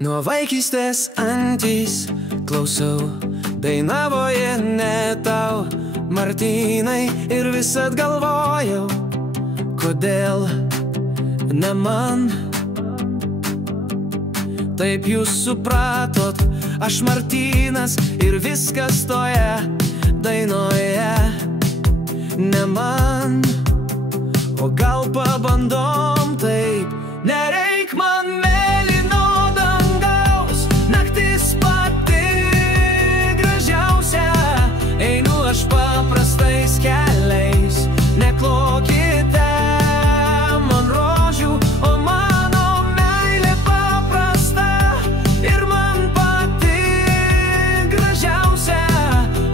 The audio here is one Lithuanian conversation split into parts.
Nuo vaikystės antys klausau, dainavoje ne tau, Martynai, ir visad galvojau, kodėl ne man. Taip jūs supratot, aš Martynas ir viskas toje dainoje ne man. O gal pabandom taip, nereik man mėlyno dangaus, naktis pati gražiausia, einu aš paprastais keliais, neklokite man rožių, o mano meilė paprasta ir man pati gražiausia,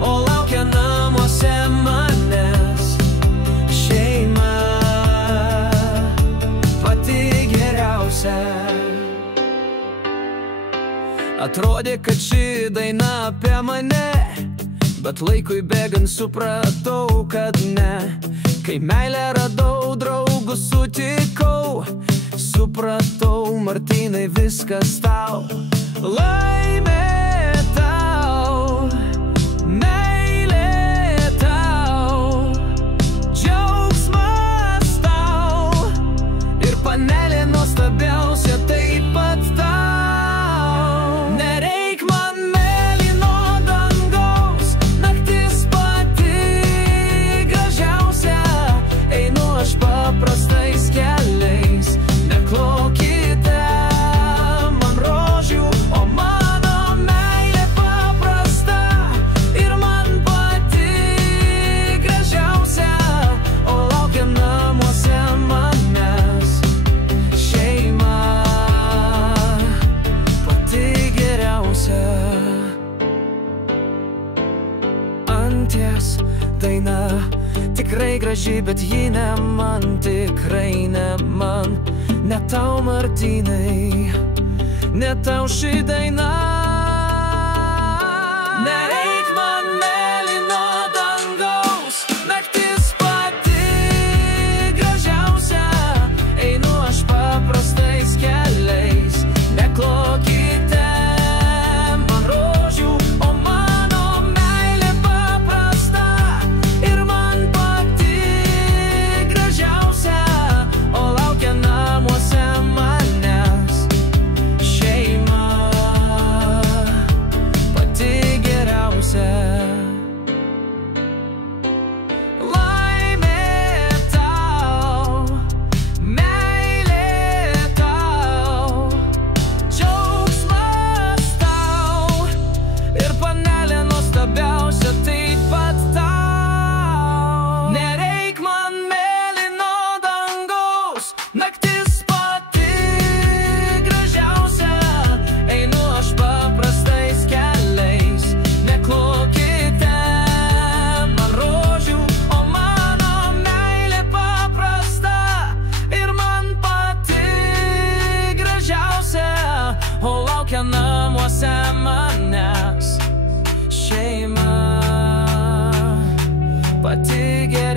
o laukia namuose manęs šeima pati geriausia. Atrodė, kad ši daina apie mane, bet laikui bėgant supratau, kad ne. Kai meilę radau, draugus sutikau, supratau, Martynai, viskas tau. Laimė tau, meilė tau, džiaugsmas tau ir panelė nuostabiausia taip pat tau. Nereik man mėlyno dangaus, naktis pati gražiausia, einu aš paprastais keliais, neklokite man rožių, o mano meilė paprasta ir man pati gražiausia, o laukia namuose manęs šeima pati geriausia. Anties daina tikrai graži, bet ji ne man, tikrai ne man. Ne tau, Martynai, ne tau ši daina. Nereik man mėlyno dangaus, naktis pati gražiausia, einu aš paprastais keliais, neklokite man rožių, o mano meilė paprasta ir man pati gražiausia, o laukia namuose manęs šeima pati geriausia. Laimė tau, meilė tau, džiaugsmas tau ir panelė nuostabiausia taip pat tau. Nereik man mėlyno dangaus, naktis pati gražiausia, einu aš paprastais keliais, neklokite man rožių, o mano meilė paprasta ir man pati gražiausia, o laukia namuose manęs šeima pati geriausia.